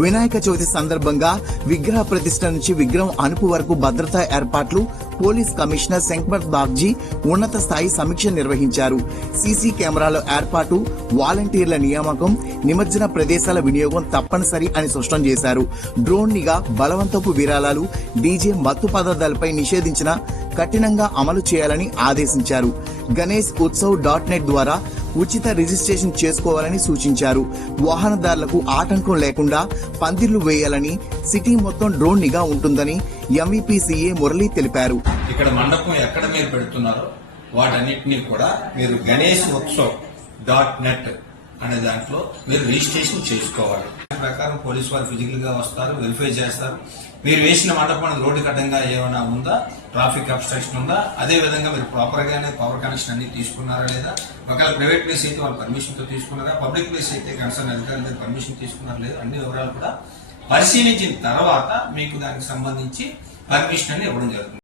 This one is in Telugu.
వినాయక చవితి సందర్భంగా విగ్రహ ప్రతిష్ఠ నుంచి విగ్రహం అనుపు వరకు భద్రతా ఏర్పాట్లు పోలీస్ కమిషనర్ శంకర్ బాగ్జీ ఉన్నత స్థాయి సమీక్ష నిర్వహించారు. సీసీ కెమెరాల ఏర్పాటు, వాలంటీర్ల నియామకం, నిమజ్జన ప్రదేశాల వినియోగం తప్పనిసరి అని స్పష్టం చేశారు. డ్రోన్ నిఘా, బలవంతపు విరాళాలు, డీజే, మత్తు పదార్థాలపై నిషేధించిన కఠినంగా అమలు చేయాలని ఆదేశించారు. గణేష్ ఉత్సవ్ .net ద్వారా ఉచిత రిజిస్ట్రేషన్ చేసుకోవాలని సూచించారు. వాహనదారులకు ఆటంకం లేకుండా పందిర్లు వేయాలని, సిటీ మొత్తం డ్రోన్ నిఘా ఉంటుందని ఎంవీపీ సీఏ మురళి తెలిపారు. ఇక్కడ మండపం ఎక్కడ మీరు పెడుతున్నారో వాటన్నిటినీ కూడా మీరు గణేష్ ఉత్సవ్ .net అనే దాంట్లో మీరు రిజిస్ట్రేషన్ చేసుకోవాలి. దాని ప్రకారం పోలీసు వారు ఫిజికల్ గా వస్తారు, వెరిఫై చేస్తారు. మీరు వేసిన మండపం రోడ్డు కట్టంగా ఏమైనా ఉందా, ట్రాఫిక్ అబ్స్ట్రక్షన్ ఉందా, అదే విధంగా మీరు ప్రాపర్ గానే పవర్ కనెక్షన్ అన్ని తీసుకున్నారా లేదా, ఒకవేళ ప్రైవేట్ ప్లేస్ అయితే వాళ్ళు పర్మిషన్ తో తీసుకున్నారా, పబ్లిక్ ప్లేస్ అయితే కన్సర్న్ అధికారులు పర్మిషన్ తీసుకున్నారా లేదా, అన్ని వివరాలు కూడా పరిశీలించిన తర్వాత మీకు దానికి సంబంధించి పర్మిషన్ అని ఇవ్వడం జరుగుతుంది.